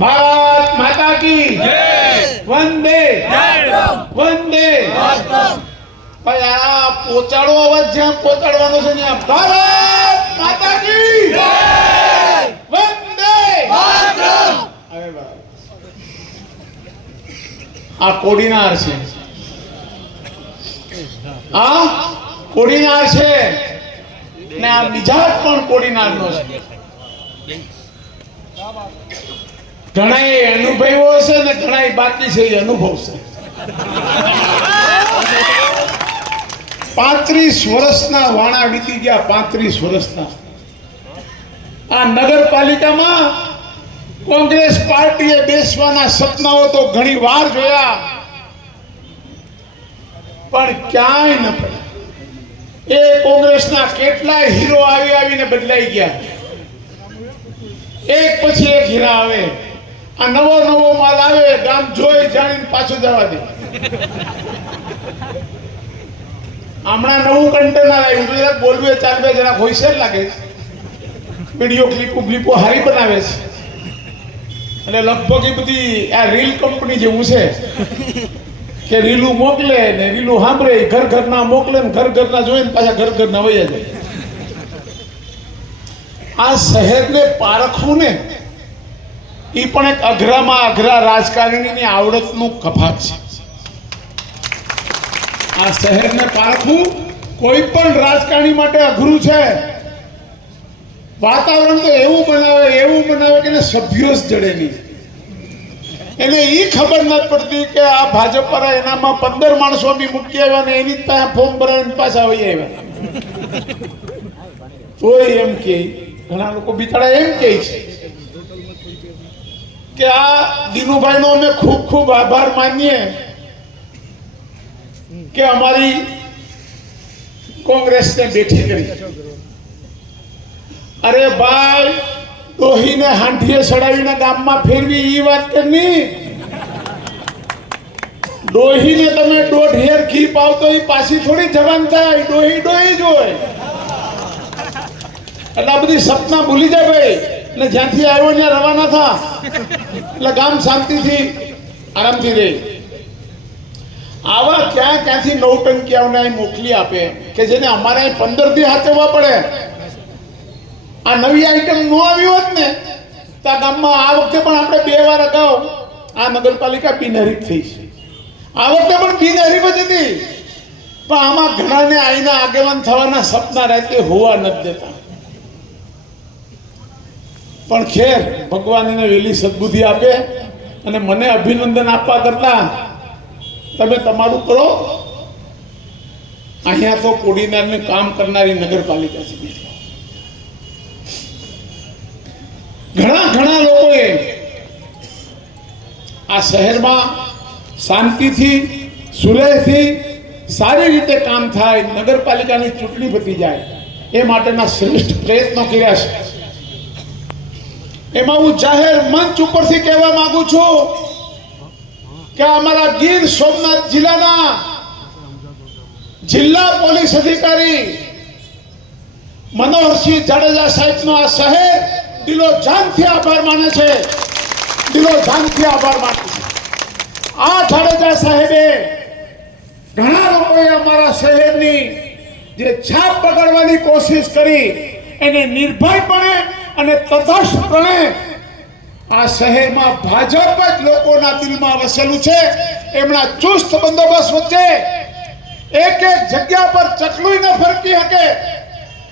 ભારત માતા કી વંદે વંદે ભાઈ આ પોચાડો અવાજ જ્યાં પહોંચાડવાનો છે ત્યાં ભારત માતા કી વંદે આ કોડીનાર છે, આ કોડીનાર છે ને આ મિજાજ પણ કોડીનારનો છે. ઘણા અનુભવો છે ને ઘણા બાકી છે, એ અનુભવ છે. 35 વર્ષના વાણા વીતી ગયા, 35 વર્ષના. આ નગરપાલિકામાં કોંગ્રેસ પાર્ટીએ બેસવાના સપનાઓ તો ઘણી વાર જોયા, પણ ક્યાંય ન પડ્યા. એ કોંગ્રેસના કેટલાય હીરો આવીને બદલાઈ ગયા, એક પછી એક હીરા આવે. આ નવો માલ આવે, ગામ જોઈ જાણીને પાછો જવા દે. હમણાં નવું કન્ટેનર આવ્યું, જરાક બોલવે ચાલવે જરાક હોશિયાર લાગે, વિડીયો ક્લિપો હારી બનાવે છે. અને લગભગ એ બધી આ રીલ કંપની જેવું છે કે રીલું મોકલે ને રીલું સાંભળે, ઘરના મોકલે ને ઘરના જોઈને પાછા ઘરના વયા જાય. આ શહેરને પારખવું ને એ પણ એક અઘરામાં અઘરા રાજકારણીની આવડતનું કફાક છે. આ શહેરને પારખવું કોઈ પણ રાજકારણી માટે અઘરું છે. વાતાવરણ તો એવું બનાવે કે સભ્યો જ જડે નહીં. એને એ ખબર નથી પડતી કે આ ભાજપ પર એનામાં 15 માણસો બી મૂકી આવ્યા ને એની પાસે ફોર્મ ભરાવીને પાછા વહી આવ્યા. તોય એમ કે ઘણા લોકો બિચારા એમ કહે છે કે આ દિનુભાઈનો અમે ખૂબ આભાર માનીએ કે અમારી કોંગ્રેસને બેઠી કરી. અરે ભાઈ, ડોહીને હાંઠીએ ચડાવીને ગામમાં ફેરવી એ વાત કરની. ડોહીને તમે 1.5 હેર ઘી પાવતો એ પાછી થોડી જવાન થાય. ડોહી જ હોય. એટલે આ બધી સપના ભૂલી જાય ભાઈ, એટલે જ્યાંથી આવ્યો ત્યાં રવાના થા, એટલે ગામ શાંતિથી આરામથી રહે. આવા ક્યાંથી નવટંકીઓને અહીં મોકલી આપે કે જેને અમારે અહીં 15 દી હાચવવા પડે. આ નવી આઈટમ ન આવી હોત ને તો આ ગામમાં આ વખતે પણ આપણે 2 વાર અગાઉ આ નગરપાલિકા બિનહરીફ થઈ છે. આ વખતે પણ બિનહરીફ જ હતી, પણ આમાં ઘણાને આઈના આગેવાન થવાના સપના રાતે હોવા નથી દેતા. પણ ખેર, ભગવાન એને વહેલી સદબુદ્ધિ આપે. અને મને અભિનંદન આપવા કરતા તમે તમારું કરો. અહીંયા તો કોડીનારને કામ કરનારી નગરપાલિકા છે. ઘણા લોકોએ આ શહેરમાં શાંતિથી સુલેહથી સારી રીતે કામ થાય, નગરપાલિકાની ચૂંટણી પતી જાય એ માટેના શ્રેષ્ઠ પ્રયત્નો કર્યા છે. એમાં હું જાહેર મંચ ઉપરથી કહેવા માંગુ છું કે અમારા ગીર સોમનાથ જિલ્લાના જિલ્લા પોલીસ અધિકારી મનોહરસિંહ જાડેજા સાહેબનો આ શહેર દિલો જાનથી આભાર માને છે. આ જાડેજા સાહેબે ઘણા લોકોએ અમારા શહેરની જે છાપ પકડવાની કોશિશ કરી એને નિર્ભયપણે અને તટસ્થપણે આ શહેરમાં ભાજપ જ લોકોના દિલમાં વસેલું છે. એમના ચુસ્ત બંદોબસ્ત વચ્ચે એક જગ્યા પર ચકલું ન ફરકી શકે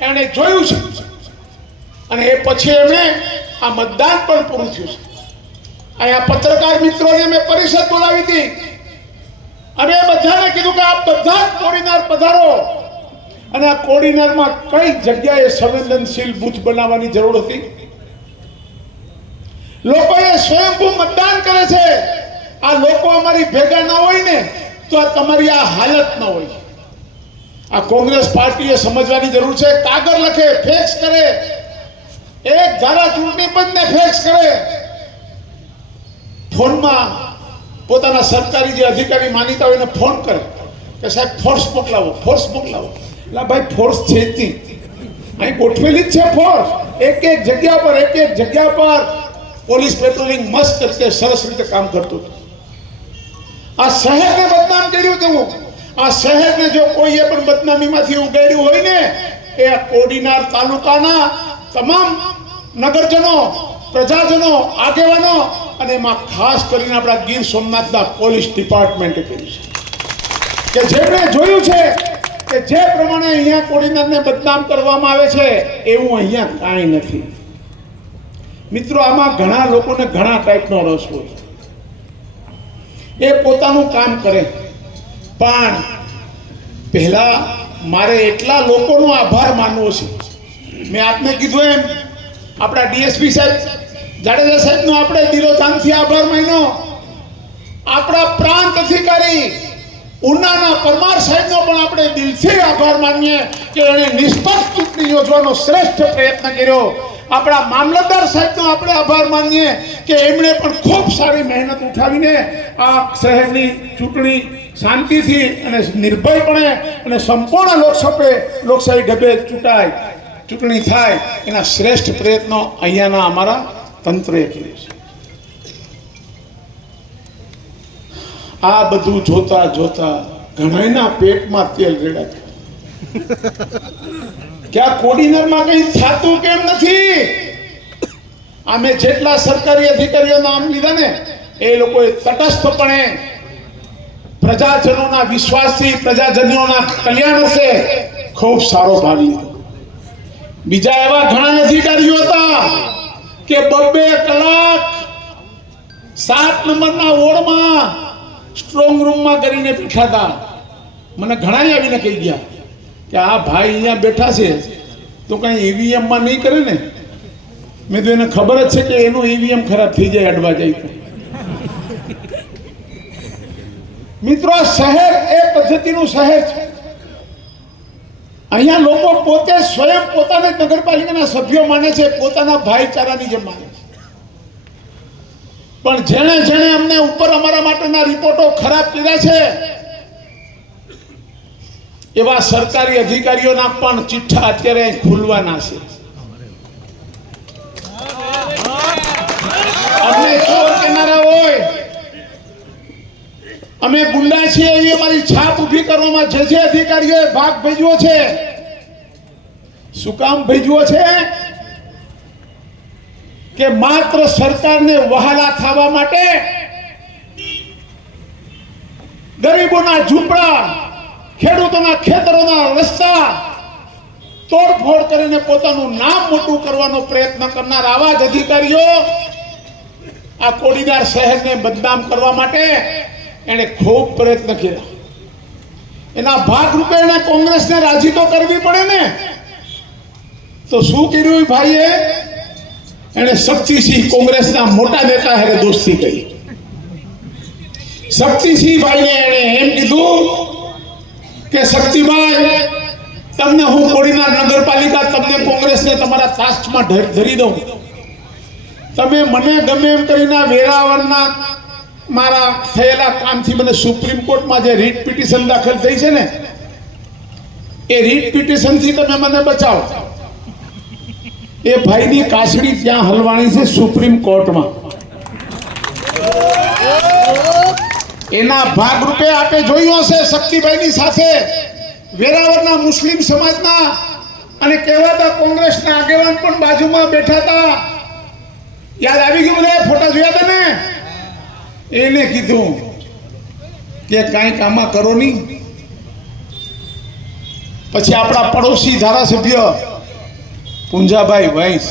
એને જોયું છે. અને એ પછી એમણે આ મતદાન પણ પૂરું થયું છે. અહીંયા પત્રકાર મિત્રોને મેં પરિષદ બોલાવી હતી અને બધાને કીધું કે આપ બધા જ કોડીનાર પધારો. અને આ કોડીનારમાં કઈ જગ્યાએ સંવેદનશીલ બૂથ બનાવવાની જરૂર હતી? લોકોએ સ્વયંભૂ મતદાન કરે છે. આ લોકો અમારી ભેગા ના હોય ને તો આ તમારી આ હાલત ન હોય. આ કોંગ્રેસ પાર્ટીએ સમજવાની જરૂર છે. કાગળ લખે, ફેક્સ કરે, એક ધારા ચૂંટણી પંચને ફેક્સ કરે, ફોનમાં પોતાના સરકારી જે અધિકારી માનીતા હોય એને ફોન કરે કે સાહેબ ફોર્સ મોકલાવો. એટલે ભાઈ ફોર્સ છે જ નહીં, અહીં ગોઠવેલી જ છે ફોર્સ. એક જગ્યા પર પોલીસ પેટ્રોલિંગ મસ્ત રીતે સરસ રીતે કામ કરતું હતું. આ શહેરને બદનામ કર્યું હતું. આ શહેરને જો કોઈએ પણ બદનામીમાંથી ઉગાડ્યું હોય ને એ આ કોડીનાર તાલુકાના તમામ નગરજનો, પ્રજાજનો, આગેવાનો અને એમાં ખાસ કરીને આપણા ગીર સોમનાથના પોલીસ ડિપાર્ટમેન્ટે કર્યું છે કે જેમણે જોયું છે કે જે પ્રમાણે અહીંયા કોડીનારને બદનામ કરવામાં આવે છે એવું અહીંયા કાંઈ નથી. મિત્રો, આમાં ઘણા લોકોને ઘણા ટાઈપનો રસ હોય. એ પોતાનું કામ કરે, પણ પહેલા મારે એટલા લોકોનો આભાર માનવો છે. મેં આપને કીધું એમ આપણા ડીએસપી સાહેબ જાડેજા સાહેબનો આપણે દિલોજાનથી આભાર માન્યો. આપણા પ્રાંત અધિકારી ઉનાના પરમાર સાહેબનો પણ આપણે દિલથી આભાર માનીએ કે એણે નિષ્પક્ષ ચૂંટણી યોજવાનો શ્રેષ્ઠ પ્રયત્ન કર્યો. આપણા મામલતદાર સાહેબનો આપણે આભાર માનીએ કે એમણે પણ ખૂબ સારી મહેનત ઉઠાવીને આ શહેરની ચૂંટણી શાંતિથી અને નિર્ભયપણે અને સંપૂર્ણ લોકશાહી ઢબે ચૂંટણી થાય એના શ્રેષ્ઠ પ્રયત્નો અહીંયાના અમારા તંત્રએ કર્યું છે. આ બધું જોતા જોતા ઘણાના પેટમાં તેલ રેડાતું કે આ કોડીનારમાં કંઈ થતું કેમ નથી. અમે જેટલા સરકારી અધિકારીઓ નામ લીધા ને એ લોકોએ તટસ્થપણે પ્રજાજનોના વિશ્વાસથી પ્રજાજનોના કલ્યાણ હશે ખૂબ સારો ભાવ લીધો. બીજા એવા ઘણા અધિકારીઓ હતા કે 2 કલાક 7 નંબરના વોર્ડમાં સ્ટ્રોંગ રૂમમાં કરીને બેઠા હતા. મને ઘણા આવીને કહી ગયા કે આ ભાઈ અહીંયા બેઠા છે તો કઈ ઈવીએમમાં નહીં કરે ને. મેં તો એને ખબર જ છે કે એનું ઈવીએમ ખરાબ થઈ જાય અડવા જાય તો. મિત્રો, આ શહેર એ પદ્ધતિનું શહેર છે. અહીંયા લોકો પોતે સ્વયં પોતાને નગરપાલિકાના સભ્યો માને છે, પોતાના ભાઈચારાની જેમ માને છે. પણ જેણે જેણે અમને ઉપર અમારા માટેના રિપોર્ટો ખરાબ કર્યા છે એવા સરકારી અધિકારીઓના પણ ચિઠ્ઠા અત્યારે ખુલવાના છે. અમને ચોર કહેનારા હોય, અમે ગુંડા છીએ એવી અમારી છાપ ઊભી કરવામાં જે અધિકારીઓએ ભાગ ભજવ્યો છે. શું કામ ભજવ્યો છે? કે માત્ર સરકારને વહાલા થવા માટે ગરીબોના ઝૂંપડા, ખેડૂતોના ખેતરોના રસ્તા તોડફોડ કરીને પોતાનું નામ મોટું કરવાનો પ્રયત્ન કરનાર આવા જ અધિકારીઓ આ કોડીનાર શહેરને બદનામ કરવા માટે એણે ખૂબ પ્રયત્ન કર્યા. એના ભાગરૂપે એણે કોંગ્રેસને રાજી તો કરવી પડે ને. તો શું કર્યું ભાઈએ? એણે શક્તિસિંહ કોંગ્રેસના મોટા નેતા હારે દોસ્તી કરી. શક્તિસિંહ ભાઈને એણે એમ કીધું કે શક્તિભાઈ, તમને હું કોડીનાર નગરપાલિકા, તમને કોંગ્રેસને તમારા તાસ્કમાં ધરી દઉં. તમે મને ગમે એમ કરીને વેરાવળના મારા થયેલા કામથી મને સુપ્રીમ કોર્ટમાં જે રીટ પિટિશન દાખલ થઈ છે ને એ રીટ પિટિશનથી તમે મને બચાવો. એ ભાઈની કાસડી ત્યાં હલવાણી છે સુપ્રીમ કોર્ટમાં. એના ભાગરૂપે આપે જોયું હશે શક્તિભાઈની સાથે વેરાવળના મુસ્લિમ સમાજના અને કહેવાતા કોંગ્રેસના આગેવાન પણ બાજુમાં બેઠા હતા. યાદ આવી ગયું? બધા ફોટા જોયા હતા ને? એને કીધું કે કાંઈક આમાં કરો નહીં. પછી આપણા પડોશી ધારાસભ્ય પુંજાભાઈ વૈસ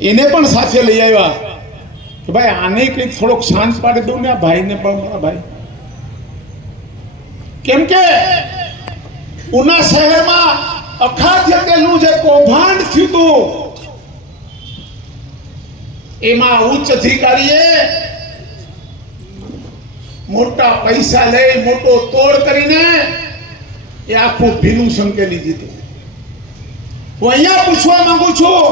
એને પણ સાથે લઈ આવ્યા કે ભાઈ આને કંઈક થોડોક શાંત પાડી દઉં ને આ ભાઈને પણ. મારા ભાઈ, કેમ કે ઉના શહેરમાં અખાદ્ય તેલનું જે કૌભાંડ થયું હતું એમાં ઉચ્ચ અધિકારીએ મોટા પૈસા લઈ મોટો તોડ કરીને એ આખું ભીનું સંકેલી દીધું. હું અહીંયા પૂછવા માંગુ છું,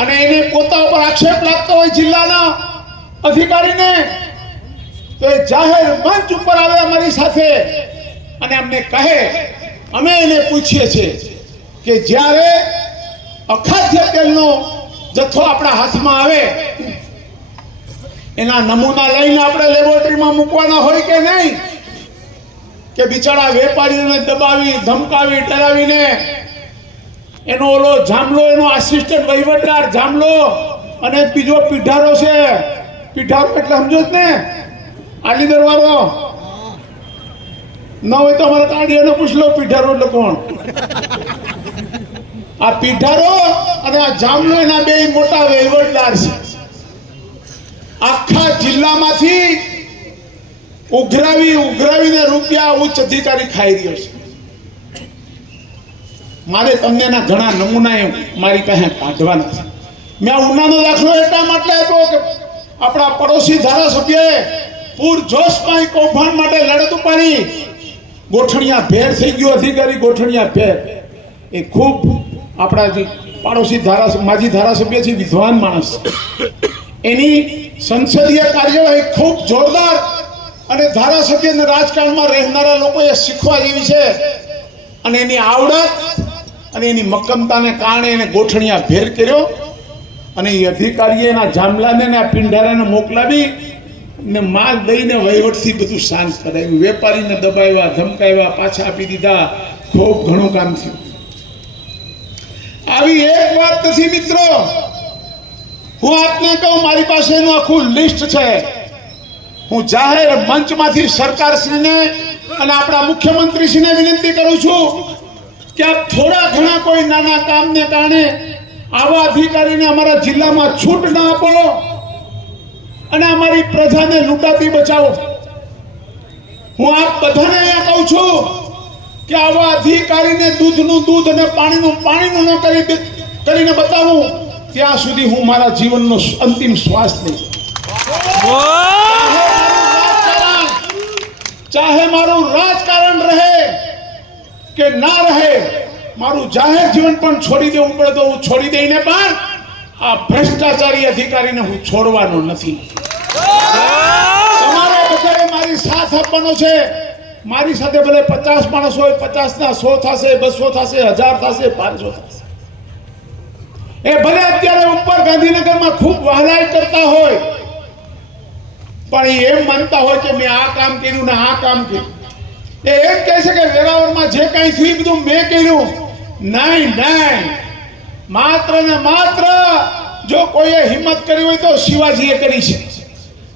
અને એને પોતા ઉપર આક્ષેપ લાગતો હોય જિલ્લાના અધિકારીને, તો એ જાહેર મંચ ઉપર આવે અમારી સાથે અને અમને કહે. અમે એને પૂછીએ છીએ કે જ્યારે અખાદ્ય તેલનો જથ્થો આપણા હાથમાં આવે એના નમૂના લઈને આપણે લેબોરેટરીમાં મૂકવાના હોય કે નહીં, કે બિચારા વેપારીઓને દબાવી ધમકાવી ડરાવીને એનો ઓલો જામલો, એનો આસિસ્ટન્ટ વહીવટદાર જામલો અને બીજો પીઢારો છે. પીઢારો એટલે સમજો જ ને, આલી દરવારો ન હોય તો અમારા કાઢીને પૂછ લો પીઢારો એટલે કોણ. આ પીઢારો અને આ જામલો એના બે મોટા વહીવટદાર છે. આખા જિલ્લામાંથી ઉઘરાવીને રૂપિયા ઉચ્ચ અધિકારી ખાઈ રહ્યો છે. મારે તમને એના ઘણા નમૂના મારી પાસે કાઢવાના છે. મેં ઉનાનો દાખલો એટલા માટે આપ્યો કે આપણા પડોશી ધારાસભ્યએ પૂરજોશમાં કૌભાંડ માટે લડત ઉપાડી. ગોઠણિયા ભેર થઈ ગયો અધિકારી, ગોઠણિયા ભેર. એ ખૂબ આપણા જે પાડોશી માજી ધારાસભ્ય છે, વિદ્વાન માણસ. એની સંસદીય કાર્યવાહી ખૂબ જોરદાર અને ધારાસભ્યના રાજકારણમાં રહેનારા લોકોએ શીખવા જેવી છે. અને એની આવડત અને એની મક્કમતાને કારણે એને ગોઠણિયા ભેર કર્યો અને એ અધિકારીએ એના જામલાને ને આ પિંડારાને મોકલાવી ને માલ દઈને વહીવટથી બધું શાંત કરાવ્યું. વેપારીને દબાવ્યા, ધમકાવ્યા, પાછા આપી દીધા. ખૂબ ઘણું કામ થયું. આવી એક વાત નથી મિત્રો, હું આપને કહું, મારી પાસે એનું આખું લિસ્ટ છે. હું જાહેર મંચમાંથી સરકારશ્રીને અને આપણા મુખ્યમંત્રીશ્રીને વિનંતી કરું છું કે આપ થોડા ઘણા કોઈ નાના કામને કારણે આવા અધિકારીને અમારા જિલ્લામાં છૂટ ના આપો અને અમારી પ્રજાને લૂંટાતી બચાવો. હું આપ બધાને અહીંયા કહું છું કે આવા અધિકારીને દૂધનું દૂધ અને પાણીનું પાણીનું ન કરીને બતાવું ત્યાં સુધી હું મારા જીવનનો અંતિમ શ્વાસ લઈશ. ચાહે મારું રાજકારણ રહે કે ના રહે, મારું જાહેર જીવન પણ છોડી દેવું પડે તો હું છોડી દઈને પણ આ ભ્રષ્ટાચારી અધિકારીને હું છોડવાનો નથી. તમારે બધાએ મારી સાથ આપવાનો છે. મારી સાથે ભલે 50 માણસ હોય, 50 ના 100 થશે, 200 થશે, 1000 થશે, 500 થશે. એ ભલે અત્યારે ઉપર ગાંધીનગરમાં ખૂબ વહાલાઈ કરતા હોય, પણ એ એમ માનતા હોય કે મેં આ કામ કર્યું ને આ કામ કર્યું. એ એમ કહે છે કે વેરાવળમાં જે કંઈ થયું બધું મેં કર્યું. નહીં, માત્ર ને માત્ર જો કોઈએ હિંમત કરી હોય તો શિવાજીએ કરી છે.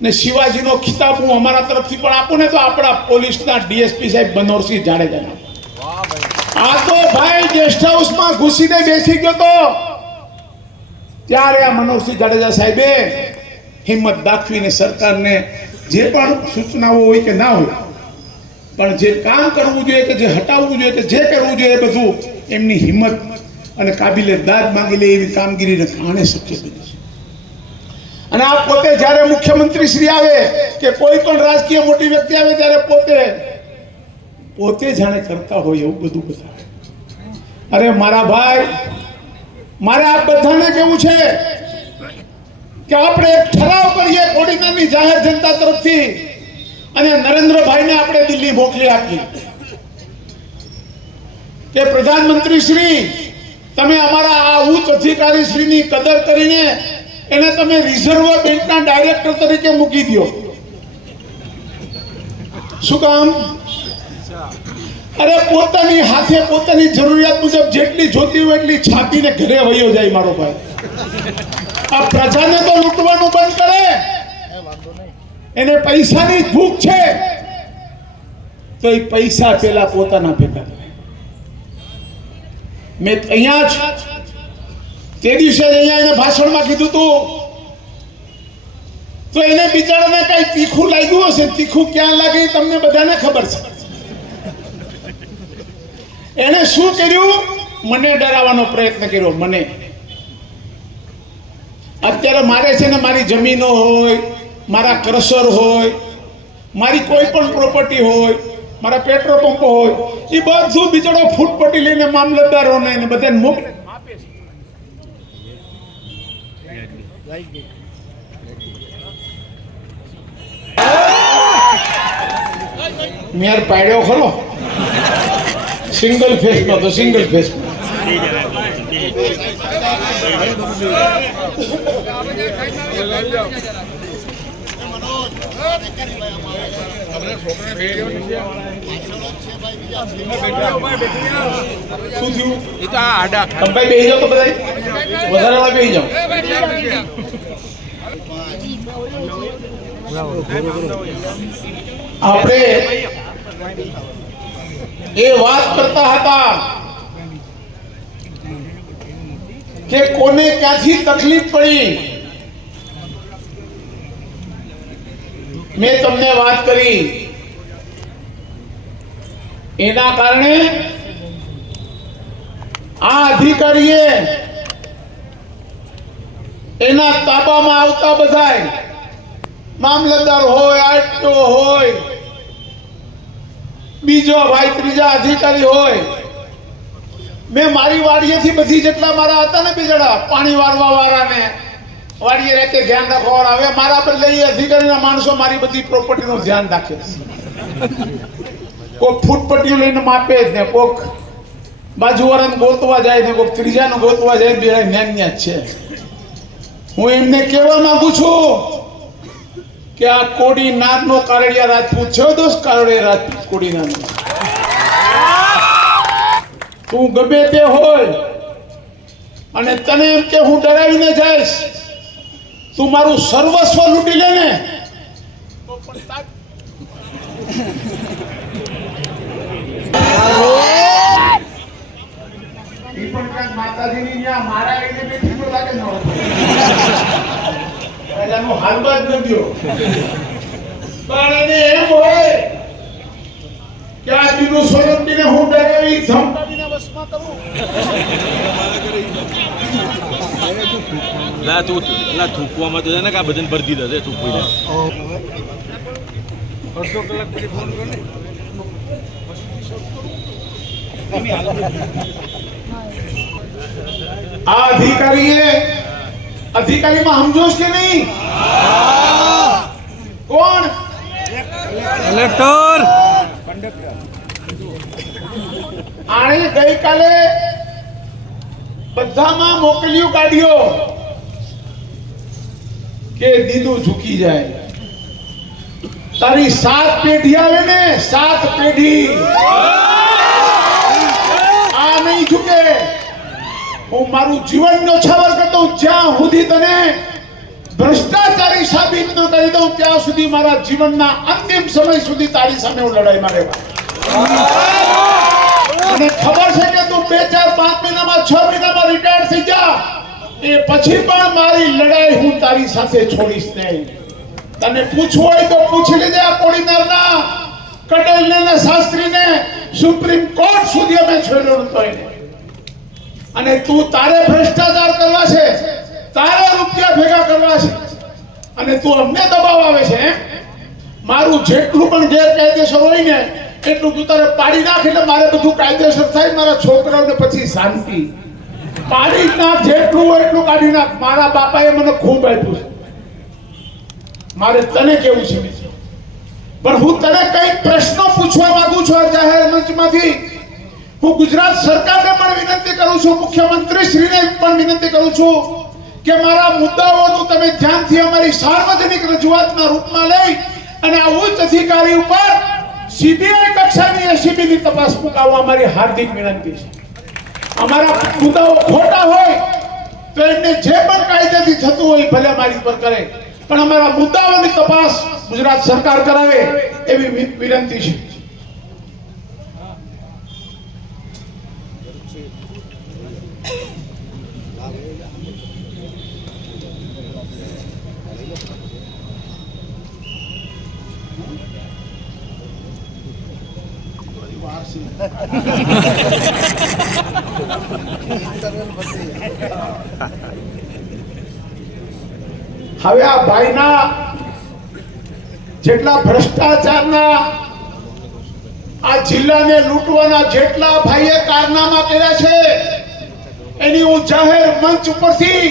ને શિવાજીનો ખિતાબ હું અમારા તરફથી પણ આપું ને તો આપણા પોલીસના ડીએસપી સાહેબ બનોરસિંહ જાડેજાના. આ તો ભાઈ ગેસ્ટ હાઉસમાં ઘૂસીને બેસી ગયો તો ત્યારે આ મનોહરસિંહ જાડેજા સાહેબે હિંમત દાખવીને સરકારને જે પણ સૂચનાઓ હોય કે ના હોય, પણ જે કામ કરવું જોઈએ કે જે હટાવવું જોઈએ કે જે કરવું જોઈએ એ બધું એમની હિંમત અને કાબિલે દાદ માંગી લે એવી કામગીરીને કારણે શક્ય બની છે. અને આ પોતે જ્યારે મુખ્યમંત્રી શ્રી આવે કે કોઈ પણ રાજકીય મોટી વ્યક્તિ આવે ત્યારે પોતે જાણે કરતા હોય એવું બધું બતાવે. અરે મારા ભાઈ, મારે આ બધાને કેવું છે કે આપણે એક ઠરાવ કરીએ ઓર્ડિનરી જાહેર જનતા તરફથી અને નરેન્દ્રભાઈને આપણે દિલ્હી મોકલી આપીએ કે પ્રધાનમંત્રી શ્રી, તમે અમારા આ ઉચ્ચ અધિકારી શ્રીની કદર કરીને એને તમે રિઝર્વ બેંકના ડાયરેક્ટર તરીકે મૂકી દો. શું કામ? અરે પોતાની હાથે પોતાની જરૂરિયાત મુજબ જેટલી જોતી હોય એટલી છાપીને ઘરે વયો જાય મારો ભાઈ. આ પ્રજાને તો લૂંટવાનું બંધ કરે. એને પૈસાની ભૂખ છે તો એ પૈસા પેલા પોતાના ભેગા કરે. મેં અહીંયા જ તે દિવસે અહીંયા એને ભાષણમાં કીધું તું તો એને બિચારાને કઈ તીખું લાગ્યું હશે. તીખું ક્યાં લાગે તમને બધાને ખબર છે. એને શું કર્યું? મને ડરાવવાનો પ્રયત્ન કર્યો. મને અત્યારે મારે છે ને મારી જમીનો હોય, મારા ક્રશર હોય, મારી કોઈ પણ પ્રોપર્ટી હોય, મારા પેટ્રોલ પંપો હોય, એ બધું બિચારો ફૂટપટ્ટી લઈને મામલતદારોને ને બધાને મોકલે. મેર પાડ્યો ખરો સિંગલ ફેસમાં તો સિંગલ ફેસમાં આપણે એ વાત કરતા હતા કે કોને ક્યાંથી તકલીફ પડી. મેં તમને વાત કરી એના કારણે આ અધિકારીએ એના તાબામાં આવતા બધાય મામલતદાર હોય, આરટીઓ હોય, બીજો ભાઈ ત્રીજા અધિકારી હોય, મેં મારી વાડીએથી બધી જેટલા મારા હતા ને બીજડા પાણી વાળવા વાળાને વાડીએ રહેતે ધ્યાન રાખવા હવે મારા પર લઈ અધિકારીના માણસો મારી બધી પ્રોપર્ટીનું ધ્યાન રાખે. કોક ફૂટપટ્ટીઓ લઈને માપે જ ને, કોક બાજુવાળાને ગોતવા જાય ને, કોક ત્રીજાને ગોતવા જાય, બે ન્યાન્યા જ છે. હું એમને કહેવા માંગુ છું કે આ કોડી નાગનો કારડિયા રાજપૂત છે. દોસ્ત કારડિયા રાજપૂત કોડી નાગનો તું ગમે તે હોય અને તને એમ કે હું ડરાવીને જઈશ, તું મારું સર્વસ્વ લૂંટી લે ને માતાજીની મારા એને બેઠી લાગે ન હાલમાં જ નથી પણ એને એમ હોય કે આ દીનું સોલંકીને હું ડરાવી ધમકાવીને વશમાં કરું. લા તું લા થૂકવામાં તો ને કા બધાને ભરતી દે થૂકવી દે. અડધો કલાક પછી ફોન કરો ને. આ અધિકારીમાં સમજોશ કે નહીં? કોણ? કલેક્ટર. આણે ગઈકાલે બધામાં મોકલ્યું કાઢ્યો કે દીદું ઝૂકી જાય. તારી 7 પેઢી આવે ને, 7 પેઢી આ નહીં ઝૂકે. હું મારું જીવન ન્યોછાવર કરતો જ્યાં સુધી તને ભ્રષ્ટાચારી સાબિત ન કરી દઉં ત્યાં સુધી મારા જીવનના અંતિમ સમય સુધી તારી સામે હું લડાઈમાં રહેવા. મને ખબર છે કે તું 2, 4, 5 મહિનામાં 6 મહિનામાં રિટાયર થઈ જા, એ પછી પણ મારી લડાઈ હું તારી સાથે છોડીશ નહીં. તને પૂછવું હોય તો પૂછી લેજે આ કોડીનારના કડલને ને શાસ્ત્રીને, સુપ્રીમ કોર્ટ સુધી અમે છોડ્યો નતો એને. અને તું તારે ભ્રષ્ટાચાર કરવા છે, તારે રૂપિયા ભેગા કરવા છે અને તું અમને દબાવ આવે છે. મારું જેટલું પણ ગેરકાયદેસર હોય ને એટલું તું તારે પાડી નાખ એટલે મારે બધું કાયદેસર થાય. મારા છોકરાઓને પછી શાંતિ. પાડી નાખ, જેટલું હોય એટલું કાઢી નાખ. મારા બાપાએ મને ખૂબ આપ્યું છે, મારે તને કેવું છે. પણ હું તને કઈ પ્રશ્નો પૂછવા માંગુ છું આ જાહેર મંચમાંથી. હું ગુજરાત સરકારને પણ વિનંતી કરું છું, મુખ્યમંત્રી શ્રીને પણ વિનંતી કરું છું કે મારા મુદ્દાઓનું તમે ધ્યાનથી અમારી સાર્વજનિક રજૂઆતના રૂપમાં લઈ અને આ ઉચ્ચ અધિકારી ઉપર સીબીઆઈ કક્ષાની એસીબીની તપાસ મુકાવવા અમારી હાર્દિક વિનંતી છે. અમારા મુદ્દાઓ ખોટા હોય તો એમને જે પણ કાયદેથી થતું હોય ભલે અમારી પર કરે, પણ અમારા મુદ્દાઓની તપાસ ગુજરાત સરકાર કરાવે એવી વિનંતી છે. હવે આ ભાઈના જેટલા ભ્રષ્ટાચારના આ જિલ્લાને લૂંટવાના જેટલા ભાઈએ કારનામા કર્યા છે એની હું જાહેર મંચ ઉપરથી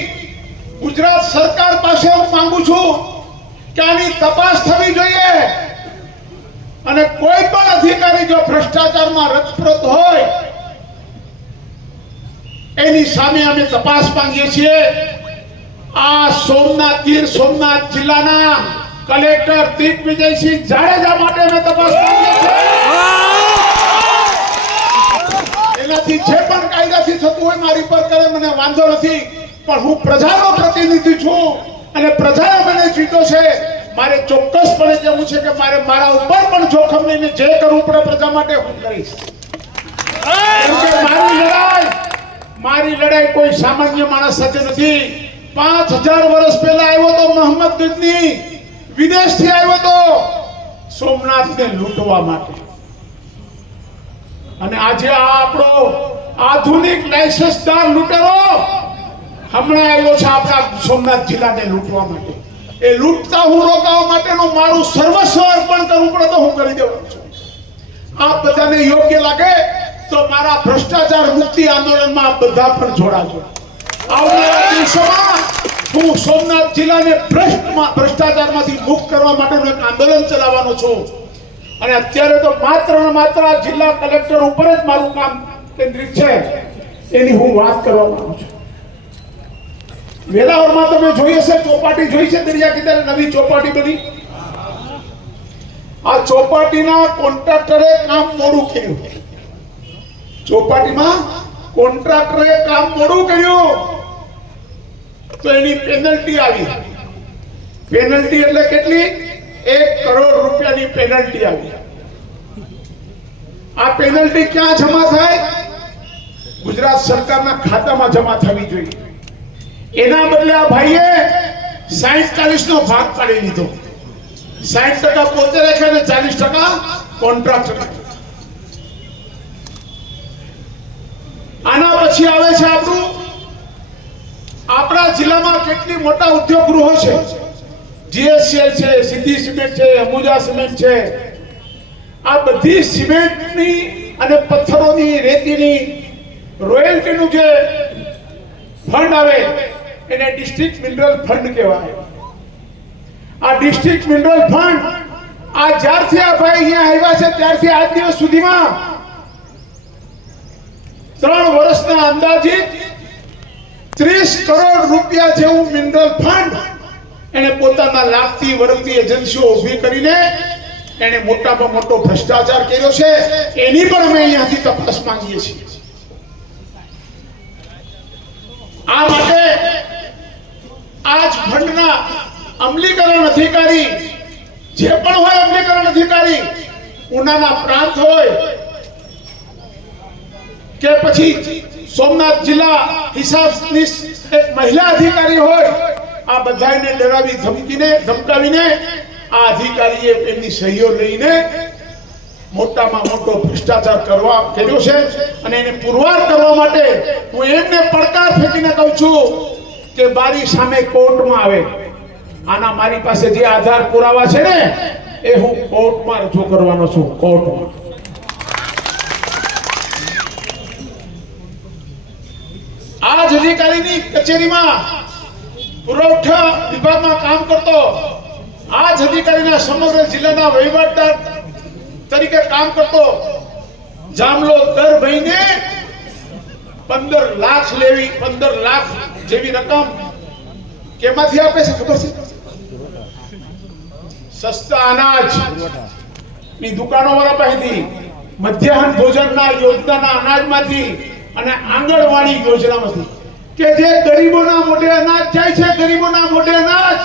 ગુજરાત સરકાર પાસે હું માંગુ છું કે આની તપાસ થવી જોઈએ અને કોઈ પણ અધિકારી જો ભ્રષ્ટાચારમાં રચપ્રત હોય એની સામે અમે તપાસ માંગીએ છીએ. આ સોમનાથ ગીર સોમનાથ જિલ્લાના કલેક્ટર દિગ્વિજયસિંહ જાડેજા માટે મેં તપાસ કરી છે. એનાથી જે પણ કાયદાથી થતું હોય મારી પર કરે, મને વાંધો નથી, પણ હું પ્રજાનો પ્રતિનિધિ છું અને પ્રજાએ મને જીતો છે. મારે ચોક્કસપણે કહેવું છે કે મારે મારા ઉપર પણ જોખમ લઈને જે કરવું પડે પ્રજા માટે હું કરીશ. કેમ કે મારી લડાઈ કોઈ સામાન્ય માણસ સાથે નથી. 5000 વર્ષ પહેલા આવ્યો તો મોહમ્મદ ગજની, વિદેશથી આવ્યો તો સોમનાથને લૂંટવા માટે, અને આજે આ આપણો આધુનિક લાયસન્સદાર લૂંટેરો હમણાં આવ્યો છે આપણા સોમનાથ જિલ્લાને લૂંટવા માટે. એ લૂંટતા હું રોકાવા માટેનું મારું સર્વસ્વ અર્પણ કરવું પડે તો હું કરી દેવાનો છું. આ બધાને યોગ્ય લાગે તો મારા ભ્રષ્ટાચાર મુક્તિ આંદોલનમાં બધા પણ જોડાજો. આવનારા દિવસોમાં હું સોમનાથ જિલ્લાને ભ્રષ્ટાચારમાંથી મુક્ત કરવા માટેનું એક આંદોલન ચલાવવાનો છું. અને અત્યારે તો માત્ર ને માત્ર જિલ્લા કલેક્ટર ઉપર જ મારું કામ કેન્દ્રિત છે, એની હું વાત કરવા માંગુ છું. વેલાવરમાં તમે જોઈ હશે, ચોપાટી જોઈ છે દરિયા કિનારે નવી ચોપાટી બની. આ ચોપાટીના કોન્ટ્રાક્ટરે કામ મોડું કર્યું. ચોપાટીમાં કોન્ટ્રાક્ટરે કામ મોડું કર્યું તો એની પેનલ્ટી આવી. પેનલ્ટી એટલે કેટલી? 1 કરોડ રૂપિયાની પેનલ્ટી આવી. આ પેનલ્ટી ક્યાં જમા થાય? ગુજરાત સરકારના ખાતામાં જમા થવી જોઈએ. એના બદલે આ ભાઈએ 60-40 નો ભાગ પાડી લીધો. 60% પોતે રાખ્યા અને 40% કોન્ટ્રાક્ટર. આના પછી આવે છે આપણા જિલ્લામાં કેટલી મોટા ઉદ્યોગ ગૃહો છે. જીએસસીએલ છે, સિદ્ધિ સિમેન્ટ છે, અંબુજા સિમેન્ટ છે. આ બધી સિમેન્ટની અને પથ્થરોની, રેતીની રોયલ્ટીનું જે ફંડ આવે એને ડિસ્ટ્રિક્ટ મિનરલ ફંડ કહેવાય. આ ડિસ્ટ્રિક્ટ મિનરલ ફંડ આ જ્યારથી આ ભાઈ અહીંયા આવ્યા છે ત્યારથી આજ દિવસ સુધીમાં 3 વર્ષના અંદાજિત 30 કરોડ રૂપિયા જેવું મિનરલ ફંડ એને પોતાના લાગતી વળગતી એજન્સીઓ ઊભી કરીને એને મોટામાં મોટો ભ્રષ્ટાચાર કર્યો છે. એની પણ અમે અહીંયાથી તપાસ માંગીએ છીએ. આ માટે આજ ફંડના અમલીકરણ અધિકારી જે પણ હોય, અમલીકરણ અધિકારી ઉનાના પ્રાંત હોય કે પછી સોમનાથ જિલ્લા હિસાબની એક મહિલા અધિકારી હોય, આ બધાને ડરાવી ધમકાવીને આ અધિકારીએ એમની સહીઓ લઈને મોટામાં મોટો ભ્રષ્ટાચાર કર્યો છે. અને એને પુરવાર કરવા માટે હું એમને પડકાર ફેંકીને કહું છું કે મારી સામે કોર્ટમાં આવે. આના મારી પાસે જે આધાર પુરાવા છે ને એ હું કોર્ટમાં રજૂ કરવાનો છું. કોર્ટમાં આ જ અધિકારીની કચેરીમાં પુરવઠા વિભાગમાં કામ કરતો, આ જ અધિકારીના સમગ્ર જિલ્લાના વહીવટદાર તરીકે કામ કરતો જામલો દર મહિને 15 લાખ જેવી રકમ કેમાંથી આપે છે ખબર છે? સસ્તા અનાજ ની દુકાનો વાળા પાસેથી, મધ્યાહન ભોજનના યોજનાના અનાજમાંથી અને આંગણવાડી યોજનામાંથી, કે જે ગરીબોના મોઢે અનાજ જાય છે. ગરીબોના મોઢે અનાજ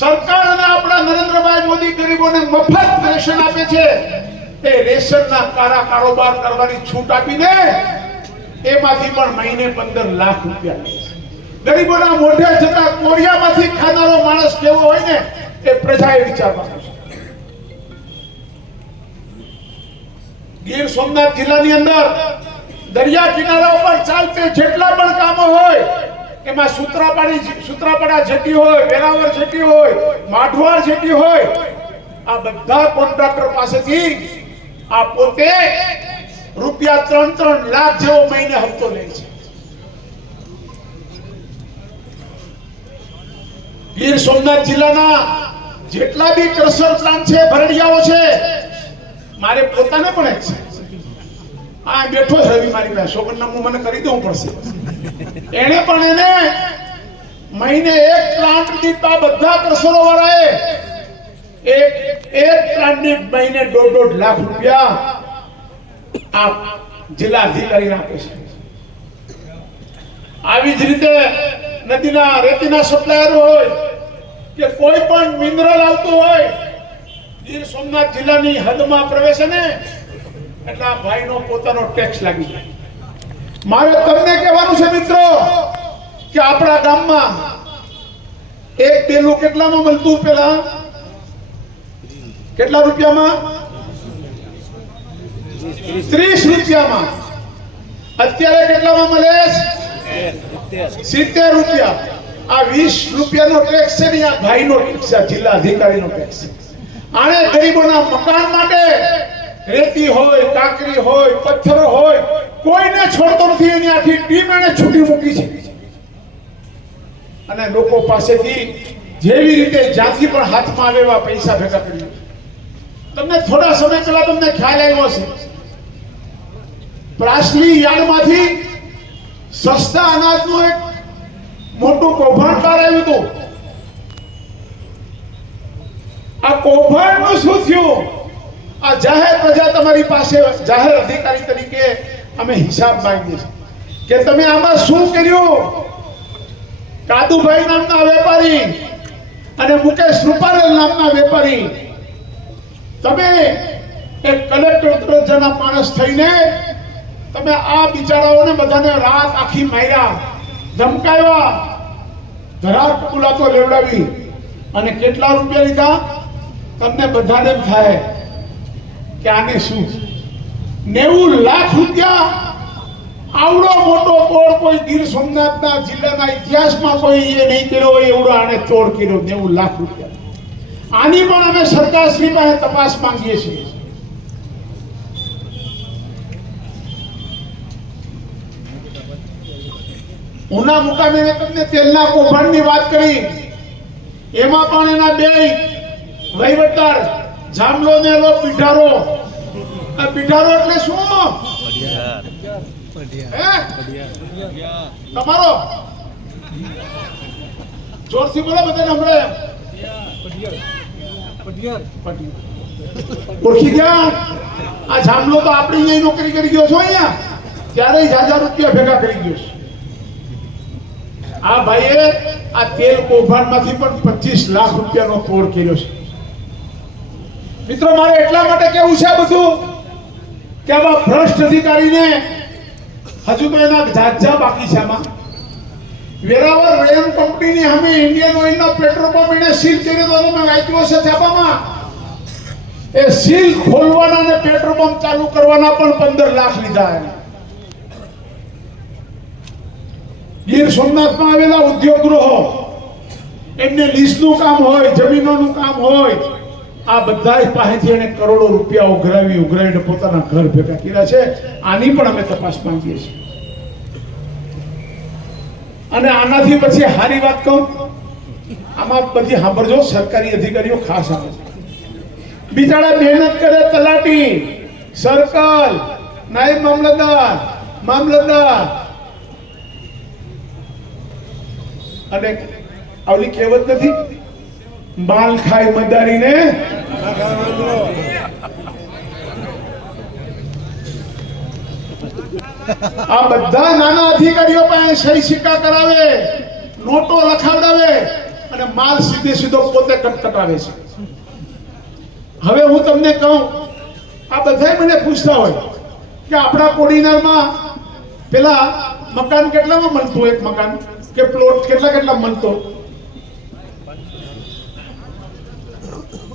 સરકાર અને આપણા નરેન્દ્રભાઈ મોદી ગરીબોને મફત રેશન આપે છે. એ રેશનના કારોબાર કરવાની છૂટ આપીને એમાંથી પણ મહિને 15 લાખ રૂપિયા લે છે. ગરીબોના મોઢે જતા કોરિયામાંથી ખાનારો માણસ કેવો હોય ને એ પ્રજાએ વિચારવાનું છે. ગીર સોમનાથ જિલ્લાની અંદર દરિયા કિનારા ઉપર ચાલતી જેટલા પણ કામો હોય એમાં સૂત્રાપાડા જેટી હોય, વેરાવળ જેટી હોય, માઢવાડ જેટી હોય, આ બધા કોન્ટ્રાક્ટર પાસેથી આ પોતે રૂપિયા 3-3 લાખ જેવો મહિને હપ્તો લે છે. ગીર સોમનાથ જિલ્લાના જેટલા બી ક્રશર પ્લાન્ટ છે, ભરડિયાઓ છે, મારે પોતાને પણ એક છે. આ બેઠો છે રવિ મારી પાસે, સોગંદનામું મને કરી દેવું પડશે. એને મહિને એક પ્લાન્ટ દીઠ આ બધા કરસરો વાળાએ એક પ્લાન્ટ દીઠ મહિને 1.5 લાખ રૂપિયા આ જિલ્લા અધિકારી આપે છે. આવી જ રીતે નદીના રેતીના સપ્લાયર હોય કે કોઈ પણ મિનરલ આવતું હોય ગીર સોમનાથ જિલ્લાની હદમાં પ્રવેશે ને એટલે આ ભાઈનો પોતાનો ટેક્સ લાગી જાય. મારે તમને કહેવાનું છે મિત્રો કે આપણા ગામમાં એક પેલું કેટલામાં મળતું? પેલા કેટલા રૂપિયામાં? 30 રૂપિયામાં. અત્યારે કેટલામાં મળે? 70 રૂપિયા. આ 20 રૂપિયાનો ટેક્સ છે ને આ ભાઈનો ટેક્સ છે, જિલ્લા અધિકારીનો ટેક્સ છે. આને ગરીબોના મકાન માટે રેતી હોય, કાંકરી હોય, પથ્થર હોય, કોઈને છોડતો નથી. એની આખી ટીમ એને છૂટી મૂકી છે અને લોકો પાસેથી જેવી રીતે જ્યાંથી પણ હાથમાં આવે એવા પૈસા ભેગા કરી. તમને થોડા સમય પહેલા તમને ખ્યાલ આવ્યો હશે, પ્રાસલી યાર્ડમાંથી સસ્તા અનાજનું એક મોટું કૌભાંડ બહાર આવ્યું હતું. આ કૌભાંડનું શું થયું? આ જાહેર પ્રજા તમારી પાસે જાહેર અધિકારી તરીકે અમે હિસાબ માંગીએ છીએ કે તમે આમાં શું કર્યું? કાદુભાઈ નામના વેપારી અને મુકેશ રૂપારેલ નામના વેપારી, તમે એક કલેક્ટર દરજ્જાના માણસ થઈને તમે આ બિચારાઓને બધાને રાત આખી માર્યા, ધમકાવ્યા, ધરાર કબૂલાતો લેવડાવી અને કેટલા રૂપિયા લીધા? તમને બધાને એમ થાય કે આને શું 90 લાખ રૂપિયા. આવડો મોટો તોડ કોઈ ગીર સોમનાથના જિલ્લાના ઇતિહાસમાં કોઈ એ નહીં કર્યો હોય એવડો આને તોડ કર્યો. 90 લાખ રૂપિયા. આની પણ અમે સરકારશ્રી પાસે તપાસ માંગીએ છીએ. ઉના મુકામે મેં તમને તેલના કૌભાંડની વાત કરી, એમાં પણ એના બે વહીવટદાર જામલો ને એલો પીઠારો. આ પીઠારો એટલે શું? તમારો જોરથી બોલો, બધાને હમણાં ઓળખી ગયા? આ જામલો તો આપણી અહીંયા નોકરી કરી ગયો છો, અહીંયા ત્યારે 1000 રૂપિયા ભેગા કરી ગયો છે. આ ભાઈએ આ તેલ કૌભાંડમાંથી પણ 25 લાખ રૂપિયાનો તોડ કર્યો છે. મિત્રો, મારે એટલા માટે કેવું છે આ બધું કે આવા ભ્રષ્ટ અધિકારીને હજુ તો એના જાજા બાકી છે. આમાં વેરાવર રેન કંપનીની સામે ઇન્ડિયન ઓઇલનો પેટ્રોલ પંપ એને સીલ કર્યો તો તમે વાંચ્યું હશે છાપામાં. એ સીલ ખોલવાના અને પેટ્રોલ પંપ ચાલુ કરવાના પણ 15 લાખ લીધા. ગીર સોમનાથમાં આવેલા ઉદ્યોગ ગૃહો, એમને લીઝનું કામ હોય, જમીનોનું કામ હોય, આ બધા પાસેથી એને કરોડો રૂપિયા ઉઘરાવીને પોતાના ઘર ભેગા કર્યા છે. આની પણ અમે તપાસ માંગીએ છીએ. અને આનાથી પછી સારી વાત કહું, આમાં બધી સાંભળજો, સરકારી અધિકારીઓ ખાસ આવે છે. બિચારા મહેનત કરે, તલાટી, સર્કલ, નાયબ મામલતદાર અને આવલી કહેવત નથી, માલ ખાય મદારીને. આ બધા નાના અધિકારીઓ પાસે સહી સિક્કા કરાવે, નોટો લખાવડાવે અને માલ સીધો પોતે કટકટાવે છે. હવે હું તમને કહું, આ બધા મને પૂછતા હોય કે આપણા કોડીનારમાં પેલા મકાન કેટલામાં મળતું? એક મકાન કે પ્લોટ કેટલા મળતો?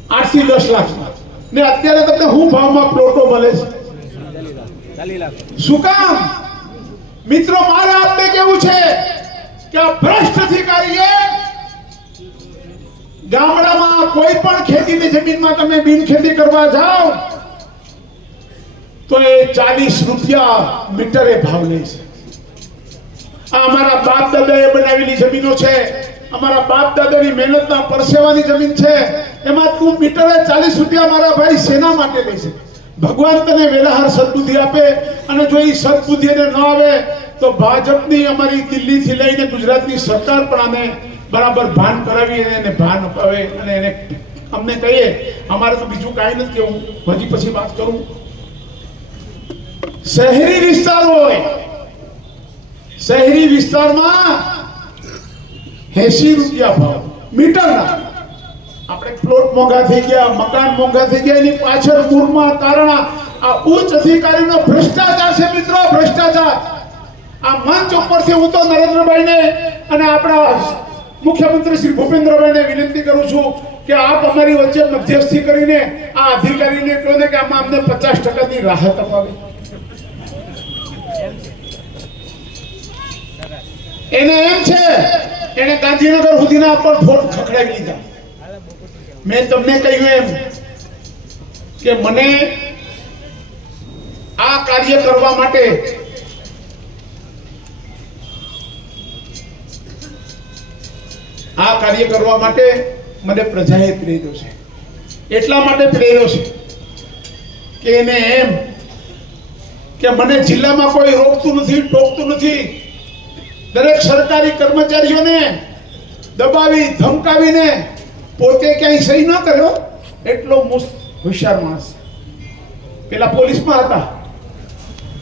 8 થી 10 લાખ ને અત્યારે તમને શું ભાવમાં પ્લોટો મળે છે? 40 લાખ. શું કામ? મિત્રો, મારે આપને કેવું છે કે આ ભ્રષ્ટ અધિકારીએ ગામડામાં કોઈ પણ ખેતીની જમીનમાં તમે બિનખેતી કરવા જાઓ તો એ 40 રૂપિયા મીટરે ભાવ લે છે. આ અમારા બાપ દાદાએ બનાવેલી જમીનો છે, અમારા બાપ દાદાની મહેનતના પરસેવાની જમીન છે. એમાં તું મીટરે 40 રૂપિયા મારા ભાઈ શેના માટે લે છે? ભગવાન તને વેલાહાર સદબુદ્ધિ આપે, અને જો એ સદબુદ્ધિ એને ન આવે તો ભાજપની અમારી દિલ્હીથી લઈને ગુજરાતની સરકાર પણ આને બરાબર ભાન કરાવી અને એને ભાન અપાવે અને એને અમને કહીએ. અમારે તો બીજું કાંઈ નથી કેવું, હજી પછી વાત કરું. શહેરી વિસ્તાર હોય, શહેરી વિસ્તારમાં 80 રૂપિયા ભાવ મીટરના. આપણે પ્લોટ મોંઘા થઈ ગયા, મકાન મોંઘા થઈ ગયા, એની પાછળ મૂળમાં કારણ આ ઉચ્ચ અધિકારીનો ભ્રષ્ટાચાર છે મિત્રો, ભ્રષ્ટાચાર. આ મંચ ઉપરથી હું તો નરેન્દ્રભાઈને અને આપણા મુખ્યમંત્રી શ્રી ભૂપેન્દ્રભાઈને વિનંતી કરું છું કે આપ અમારી વચ્ચે મધ્યસ્થી કરીને આ અધિકારીને કહો ને કે આમાં અમને 50% રાહત અપાવે. એને એમ છે એને ગાંધીનગર સુધીના પર ફોટ ખખડાવી લીધા. મેં તમને કહ્યું એમ કે મને આ કાર્ય કરવા માટે મને પ્રજાએ પ્રેર્યો છે. એટલા માટે પ્રેર્યો છે કે એને એમ કે મને જિલ્લામાં કોઈ રોકતું નથી, ટોકતું નથી. દરેક સરકારી કર્મચારીઓને દબાવી ધમકાવીને પોતે ક્યાંય સહી ન કર્યો એટલો હોશિયાર માણસ. પેલા પોલીસમાં હતા,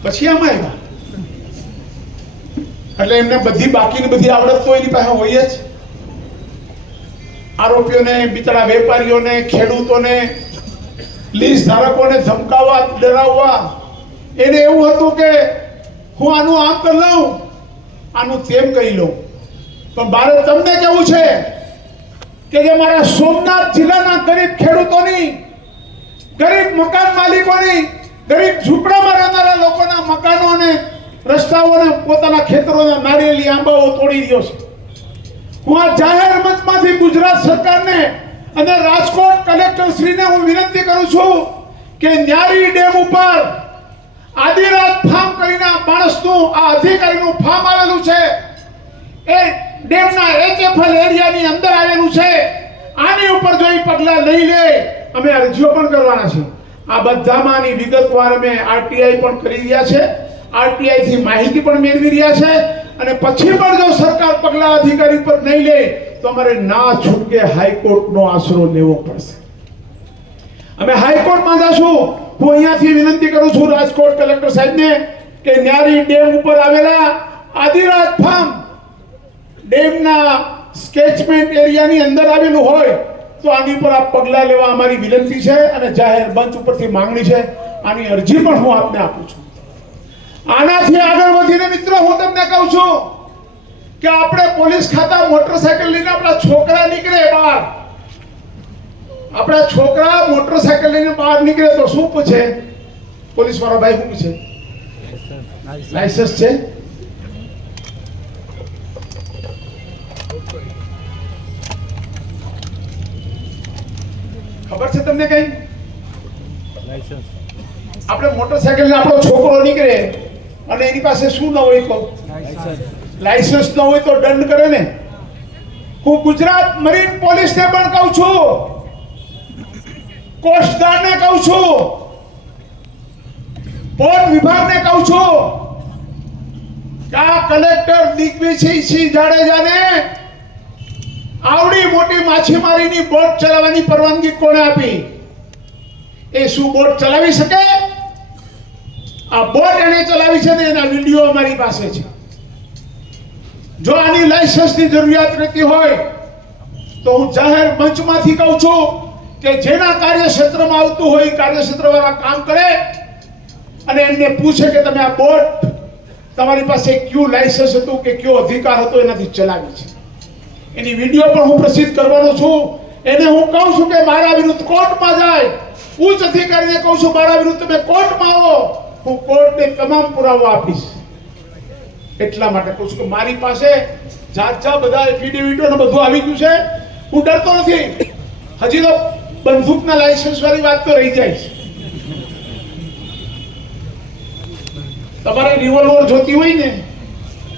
પછી આમાં આવ્યા. એટલે એમને બધી બાકીની બધી આવડત તો એની પાસે હોય જ. આરોપીઓને, બિચારા વેપારીઓને, ખેડૂતોને, લીઝ ધારકોને ધમકાવવા, ડરાવવા. એને એવું હતું કે હું આનું આમ કરી લઉં, આનું તેમ કરી લઉં. પણ મારે તમને કેવું છે કે જે મારા સોમનાથ જિલ્લાના ગરીબ ખેડૂતોની, ગરીબ મકાન માલિકોની, ગરીબ ઝૂંપડામાં રહેનારા લોકોના મકાનો અને રસ્તાઓને, પોતાના ખેતરોના નારિયેળી આંબાઓ તોડી રહ્યો છે. હું આ જાહેર મંચમાંથી ગુજરાત સરકારને અને રાજકોટ કલેક્ટર શ્રીને હું વિનંતી કરું છું કે ન્યારી ડેમ ઉપર આદિરાજ ફાર્મ કરીને આ માણસનું, આ અધિકારીનું ફાર્મ આવેલું છે. એ ડેમના HFL એરિયાની અંદર આવેલું છે. આની ઉપર જો એ પગલાં લઈ લે, અમે અરજીઓ પણ કરવાના છે. આ બધામાંની વિગતવાર અમે RTI પણ કરી રહ્યા છે, RTI થી માહિતી પણ મેળવી રહ્યા છે. અને પછી પણ જો સરકાર પગલાં અધિકારી પર નહીં લે તો અમારે ના છૂટકે હાઈકોર્ટનો આશરો લેવો પડશે. અમે હાઈકોર્ટમાં જશું. હું અહીંયાથી વિનંતી કરું છું રાજકોટ કલેક્ટર સાહેબને કે ન્યારી ડેમ ઉપર આવેલા આદિરાજ ફાર્મ ડેમના સ્કેચમેન્ટ એરિયાની અંદર આવેલું હોય તો આની પર આપ પગલાં લેવા અમારી વિનંતી છે અને જાહેર મંચ ઉપરથી માંગણી છે. આની અરજી પણ હું આપને આપું છું. આનાથી આગળ વધીને મિત્રો હું તમને કહું છું કે આપણે પોલીસ ખાતા મોટરસાયકલ લઈને આપણા છોકરા નીકળે બહાર, આપણા છોકરા મોટરસાયકલ લઈને બહાર નીકળે તો શું પૂછે પોલીસ વાળો? ભાઈ શું પૂછે? લાયસન્સ છે? ખબર છે તમને કઈ? આપણે મોટરસાયકલ લઈને આપણો છોકરો નીકળે અને એની પાસે શું ન હોય તો લાયસન્સ ન હોય તો દંડ કરે ને. હું ગુજરાત મરીન પોલીસને પણ કહું છું, કોસ્ટગાર્ડને કહું છું, પોર્ટ વિભાગને કહું છું કે આ કલેક્ટર દિગ્વિજયસિંહ જાડેજાને આવડી મોટી માછીમારીની બોટ ચલાવવાની પરવાનગી કોણે આપી? એ શું બોટ ચલાવી શકે? આ બોટ એને ચલાવી છે ને એના વિડીયો અમારી પાસે છે. જો આની લાયસન્સની જરૂરિયાત રહેતી હોય તો હું જાહેર મંચમાંથી કહું છું કે જેના કાર્યક્ષેત્રમાં આવતું હોય કાર્યક્ષેત્રવાળા કામ કરે અને એમને પૂછે કે તમે આ બોટ તમારી પાસે કયું લાયસન્સ હતું કે કયો અધિકાર હતો એનાથી ચલાવી છે. એની વિડીયો પણ હું પ્રસિદ્ધ કરવાનો છું. એને હું કહું છું કે મારા વિરુદ્ધ કોર્ટમાં જાય. ઉચ્ચ અધિકારીને કહું છું મારા વિરુદ્ધ તમે કોર્ટમાં આવો, હું કોર્ટને તમામ પુરાવો આપીશ. એટલા માટે કહું છું કે મારી પાસે જાત બધા એફિડેવિટો ને બધું આવી ગયું છે. હું ડરતો નથી. હજી તો બંદૂકના લાયસન્સ વાળી વાત તો રહી જાય છે. તમારે રિવોલ્વર જોતી હોય ને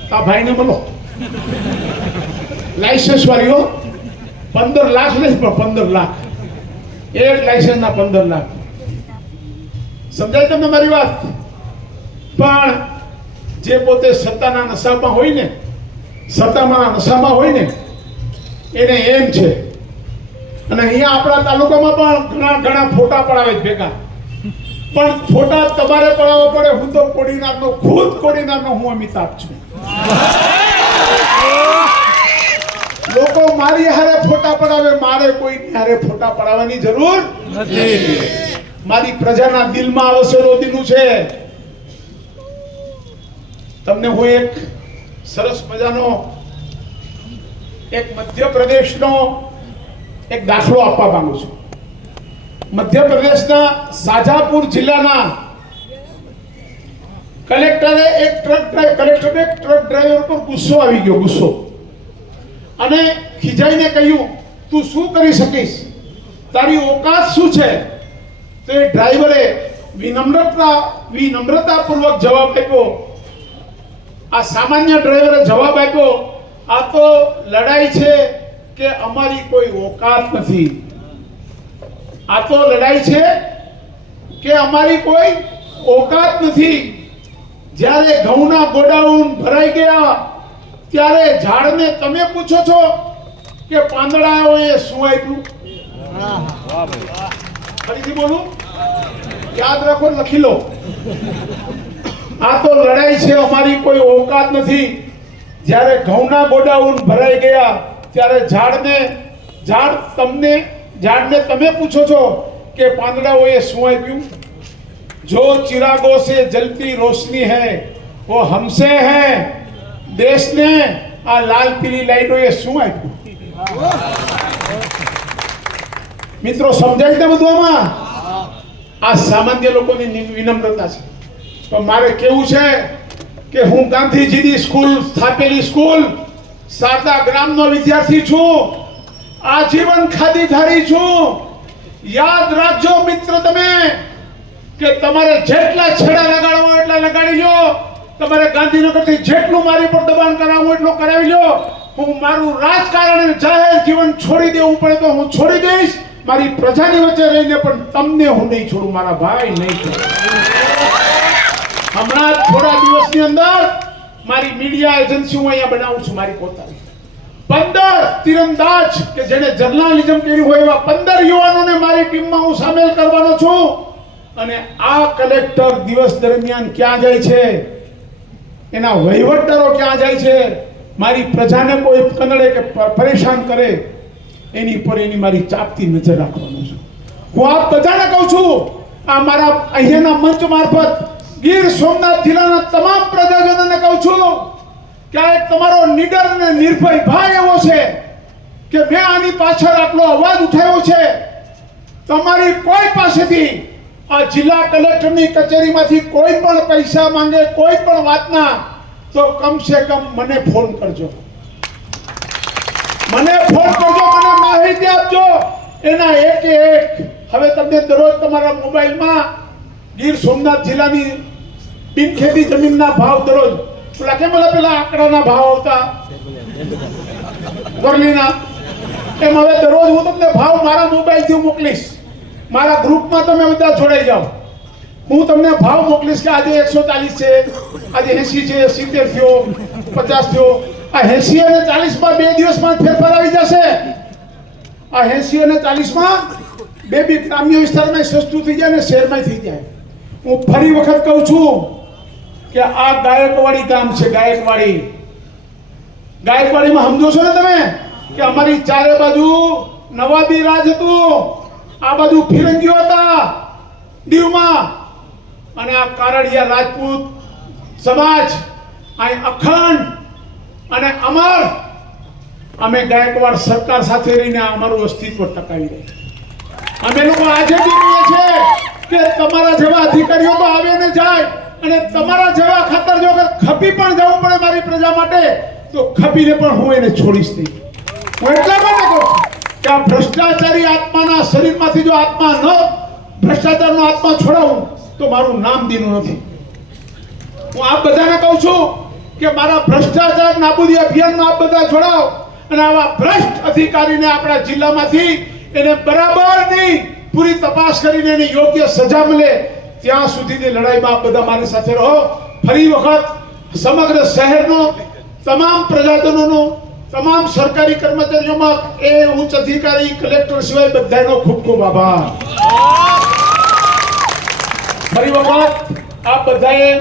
તો આ ભાઈને બોલો, લાયસન્સ વાળીઓ 15 લાખ નહીં પણ 15 લાખ એક લાયસન્સના 15 લાખ. સમજાય તમને મારી વાત? પણ જે પોતે સત્તાના નશામાં હોય ને, સત્તામાં નશામાં હોય ને એને એમ છે. અને અહીંયા આપણા તાલુકામાં પણ ઘણા ફોટા પડાવે છે ભેગા. પણ ફોટા તમારે પડાવવા પડે. હું તો કોડીનારનો ખુદ કોડીનારનો હું અમિતાભ છું. લોકો મારી હારે ફોટા પડાવે, મારે કોઈ હારે ફોટા પડાવવાની જરૂર નથી. મારી પ્રજાના દિલમાં વસેલો દીનું છે. તમને હું એક સરસ મજાનો એક મધ્યપ્રદેશનો એક દાખલો આપવા માંગુ છું. મધ્યપ્રદેશના શાજાપુર જિલ્લાના કલેક્ટરે એક ટ્રક ડ્રાઈવર પર ગુસ્સો આવી ગયો, ગુસ્સો. અને ખીજાઈને કહ્યું, તું શું કરી શકીશ, તારી ઓકાત શું છે? તો એ ડ્રાઈવરે વિનમ્રતાપૂર્વક જવાબ આપ્યો. આ સામાન્ય ડ્રાઈવરે જવાબ આપ્યો, આ તો લડાઈ છે કે અમારી કોઈ ઓકાત નથી. આ તો લડાઈ છે કે અમારી કોઈ ઓકાત નથી. જ્યારે ઘઉંના ગોડાઉન ભરાઈ ગયા ત્યારે ઝાડને તમે પૂછો છો કે પાંદડાઓએ શું આપ્યું? ફરીથી બોલું, યાદ રાખો, લખી લો. આ તો લડાઈ છે, અમારી કોઈ ઓકાત નથી. જ્યારે ઘઉંના ગોડાઉન ભરાઈ ગયા ત્યારે ઝાડને તમે પૂછો છો કે પાંદડાઓએ શું આપ્યું? જો ચિરાગો સે જલતી રોશની है वो हमसे है. દેશને આ લાલ પીળી લાઈટોએ શું આપ્યું? મિત્રો સમજાય છે બધું આમાં? આ સામાન્ય લોકોની વિનમ્રતા છે. તો મારે કેવું છે કે હું ગાંધીજીની સ્કૂલ સ્થાપેલી સ્કૂલ શારદા ગ્રામનો વિદ્યાર્થી છું. આજીવન ખાદીધારી છું. યાદ રાખજો મિત્ર તમે કે તમારે જેટલા છેડા લગાડવા એટલા લગાડી લો. તમારે ગાંધીનગરથી જેટલું મારી પર દબાણ કરાવવું એટલું કરાવી લો. હું મારું રાજકારણ અને જાહેર જીવન છોડી દેવું પડે તો હું છોડી દઈશ. મારી પ્રજાની વચ્ચે રહીને પણ તમને હું નહીં છોડું, મારા ભાઈ, નહીં છોડું. હમણાં થોડા દિવસની અંદર મારી મીડિયા એજન્સી હું અહીંયા બનાવું છું, મારી પોતાની. 15 તીરંદાજ કે જેને જર્નાલિઝમ કર્યું હોય એવા 15 યુવાનોને મારી ટીમમાં હું સામેલ કરવાનો છું. અને આ કલેક્ટર દિવસ દરમિયાન ક્યાં જાય છે, એના વહીવટદારો ક્યાં જાય છે, મારી પ્રજાને કોઈ કંદડે કે પરેશાન કરે એની પર એની મારી ચાપતી નજર રાખવાનો છું. હું આપ બધાને કહું છું, આ મારા અહીંયાના મંચ મારફત ગીર સોમનાથ જિલ્લાના તમામ પ્રજાજનોને કહું છું કે આ એક તમારો નીડર અને નિર્ભય ભાઈ એવો છે કે મેં આની પાછળ આટલો અવાજ ઉઠાવ્યો છે. તમારી કોઈ પાસેથી આ જિલ્લા કલેક્ટરની કચેરીમાંથી કોઈ પણ પૈસા માંગે કોઈ પણ વાતના, તો કમસે કમ મને ફોન કરજો. મને માહિતી આપજો. એના એક હવે તમને દરરોજ તમારા મોબાઈલમાં ગીર સોમનાથ જિલ્લાની બિનખેતી જમીનના ભાવ દરરોજ પેલા આંકડાના ભાવ આવતા વરલીના, એમ હવે દરરોજ હું તમને ભાવ મારા મોબાઈલથી મોકલીશ. મારા ગ્રુપમાં તમે બધા જોડાઈ જાઓ. હું તમને ભાવ મોકલીશ કે આજે 140 છે, આજે 80 છે, 70 થયો, 50 થયો. આ 80 અને 40 માં 2 દિવસમાં ફેરફાર આવી જશે. આ 80 અને 40 માં બે ગ્રામ્ય વિસ્તારમાં સસ્તું થઈ જાય ને શહેરમાં થઈ જાય. હું ફરી વખત કહું છું કે આ ગાયકવાડી ગામ છે. ગાયકવાડીમાં સમજો છો ને તમે કે અમારી ચારે બાજુ નવાબી રાજ હતું. આ બાજુ ફિરંગીઓ હતા દીવમાં, અને આ કારડિયા રાજપૂત સમાજ અહીં અખંડ અને અમર. અમે ગાયકવાડ સરકાર સાથે રહીને અમારું અસ્તિત્વ ટકાવી રહ્યા. અમે લોકો આજે બી કહીએ છીએ કે તમારા જેવા અધિકારીઓ તો આવે ને જાય, અને તમારા જેવા ખાતર જો ખપી પણ જવું પડે મારી પ્રજા માટે તો ખપીને પણ હું એને છોડીશ નહીં. હું એટલા માટે કહું કે આ ભ્રષ્ટાચારી આત્માના શરીરમાંથી જો ભ્રષ્ટાચારનો આત્મા છોડાવું તો મારું નામ દીનું નથી. હું આપ બધાને કહું છું કે મારા ભ્રષ્ટાચાર નાબૂદી અભિયાનમાં આપ બધા જોડાઓ, અને આવા ભ્રષ્ટ અધિકારીને આપણા જિલ્લામાંથી એને બરાબરની પૂરી તપાસ કરીને એની યોગ્ય સજા મળે ત્યાં સુધીની લડાઈમાં આપ બધા મારી સાથે રહો. ફરી વખત સમગ્ર શહેરનો તમામ પ્રજાજનોનો તમામ સરકારી કર્મચારીઓમાં એ ઉચ્ચ અધિકારી કલેક્ટર સિવાય બધાનો ખૂબ ખૂબ આભાર. ફરી વખત આપ બધાએ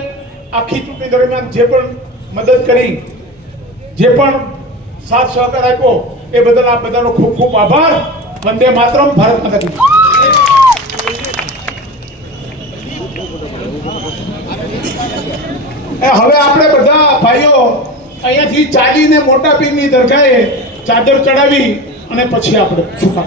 આખી ચૂંટણી દરમિયાન જે પણ મદદ કરી, જે પણ સાથ સહકાર આપ્યો એ બદલ આપ બધાનો ખૂબ ખૂબ આભાર. વંદે માતરમ. ભારત માતા કી જય. હવે આપણે બધા ભાઈઓ અહીંયાથી ચાલીને મોટા પીરની દરગાહે ચાદર ચડાવી અને પછી આપણે છૂટા